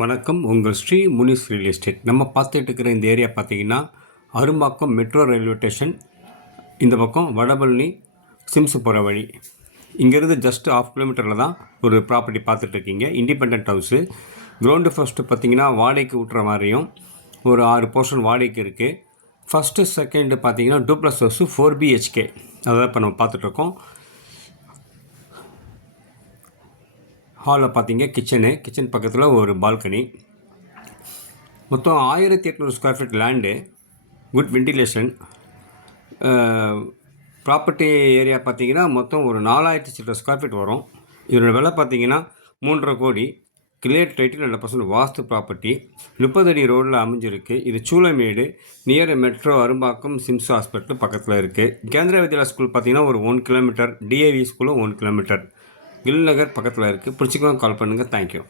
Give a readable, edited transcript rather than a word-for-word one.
வணக்கம். உங்கள் Sri Munis real estate. நம்ம பார்த்துட்டு இருக்கிற இந்த ஏரியா பார்த்தீங்கன்னா அரும்பாக்கம் மெட்ரோ ரயில்வே ஸ்டேஷன். இந்த பக்கம் வடபழனி சிம்ஸ் போகிற வழி. இங்கேருந்து ஜஸ்ட் 1/2 கிலோமீட்டரில் தான் ஒரு ப்ராப்பர்ட்டி பார்த்துட்ருக்கீங்க. Independent house. கிரவுண்டு ஃபஸ்ட்டு பார்த்தீங்கன்னா வாடகைக்கு விட்டுற மாதிரியும் ஒரு 6 போர்ஷன் வாடகைக்கு இருக்குது. ஃபஸ்ட்டு செகண்டு பார்த்தீங்கன்னா டூப்ளஸ் ஹவுஸு 4 BHK. அதான் இப்போ நம்ம பார்த்துட்ருக்கோம். ஹாலில் பார்த்தீங்க கிச்சன் பக்கத்தில் ஒரு பால்கனி. மொத்தம் 1800 square feet land, good ventilation. Property area பார்த்தீங்கன்னா மொத்தம் ஒரு 4000 சில்லற ஸ்கொயர் ஃபீட் வரும். இதோட விலை பார்த்தீங்கன்னா 3.5 கோடி. கிளியர் டைட்டில் 100% வாஸ்து ப்ராப்பர்ட்டி. 30 அடி ரோடில் அமைஞ்சிருக்கு. இது Choolaimedu, near metro Arumbakkam Sims hospital பக்கத்தில் இருக்குது. கேந்திர வித்யாலயா ஸ்கூல் பார்த்தீங்கன்னா ஒரு 1 கிலோமீட்டர். DAV ஸ்கூலும் 1 கிலோமீட்டர். கில் நகர் பக்கத்தில் இருக்குது. பிடிச்சிக்கலாம், கால் பண்ணுங்கள். தேங்க்யூ.